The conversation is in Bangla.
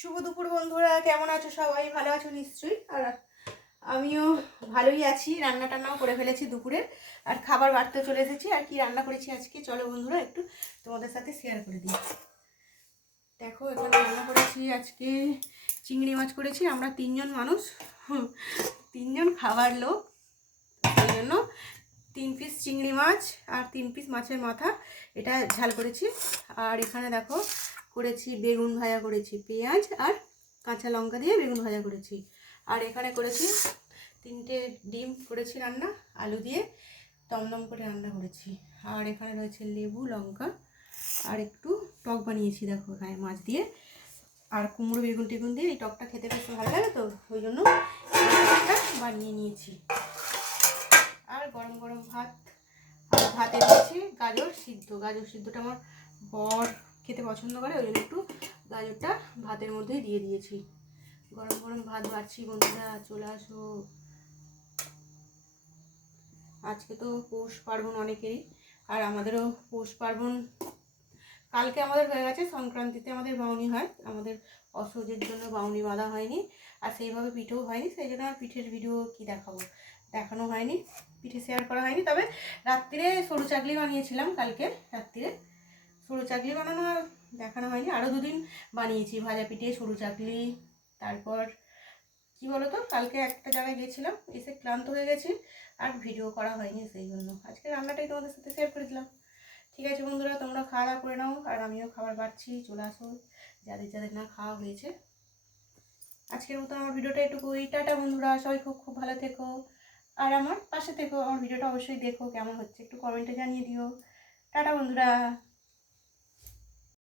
শুভ দুপুর বন্ধুরা, কেমন আছো? সবাই ভালো আছো নিশ্চয়ই। আর আমিও ভালোই আছি। রান্না টান্নাও করে ফেলেছি দুপুরে, আর খাবার বাড়তে চলে এসেছি। আর কি রান্না করেছি আজকে চলো বন্ধুরা একটু তোমাদের সাথে শেয়ার করে দিই। দেখো, এখানে রান্না করেছি আজকে চিংড়ি মাছ করেছি। আমরা 3জন মানুষ, 3জন খাবার লোক, সেই জন্য 3 পিস চিংড়ি মাছ আর 3 পিস মাছের মাথা এটা ঝাল করেছি। আর এখানে দেখো করেছি বেগুন ভাজা, করেছি পেঁয়াজ আর কাঁচা লঙ্কা দিয়ে বেগুন ভাজা করেছি। আর এখানে করেছি 3টে ডিম করেছি রান্না, আলু দিয়ে দমদম করে রান্না করেছি। আর এখানে রয়েছে লেবু, লঙ্কা আর একটু টক বানিয়েছি দেখো এখানে মাছ দিয়ে আর কুমড়ো বেগুন টেগুন দিয়ে। এই টকটা খেতে বেশ ভালো লাগে, তো ওই জন্য টকটা বানিয়ে নিয়েছি। আর গরম গরম ভাত, আর ভাতে দিয়েছি গাজর সিদ্ধ। গাজর সিদ্ধটা আমার বর খেতে পছন্দ করে, ওই জন্য একটু গাজরটা ভাতের মধ্যেই দিয়ে দিয়েছি। গরম গরম ভাত বাড়ছি বন্ধুরা, চলে আসো। আজকে তো পৌষ পার্বণ অনেকেরই, আর আমাদেরও পৌষ পার্বণ কালকে আমাদের হয়ে গেছে। সংক্রান্তিতে আমাদের বাউনি হয়, আমাদের অসহ্যের জন্য বাউনি বাঁধা হয়নি, আর সেইভাবে পিঠেও হয়নি। সেই জন্য আর পিঠের ভিডিও কি দেখাবো, দেখানো হয়নি, পিঠে শেয়ার করা হয়নি। তবে রাত্রিরে সরু চাকলি বানিয়েছিলাম, কালকে রাত্রিরে সরু চাকলি বানানো আর দেখানো হয়নি। আরও 2 দিন বানিয়েছি ভাজা পিঠে, সরু চাকলি। তারপর কি বলতো, কালকে একটা জায়গায় গিয়েছিলাম, এসে ক্লান্ত হয়ে গেছি, আর ভিডিও করা হয়নি। সেই জন্য আজকে রান্নাটাই তোমাদের সাথে শেয়ার করে দিলাম। ঠিক আছে বন্ধুরা, তোমরা খাওয়া দাওয়া করে নাও, আর আমিও খাবার বাড়ছি, চলে আসো যাদের যাদের না খাওয়া হয়েছে। আজকের মতো আমার ভিডিওটা এটুকুই। টাটা বন্ধুরা, সবাই খুব খুব ভালো থেকো, আর আমার পাশে থেকো। আমার ভিডিওটা অবশ্যই দেখো, কেমন হচ্ছে একটু কমেন্টে জানিয়ে দিও। টাটা বন্ধুরা।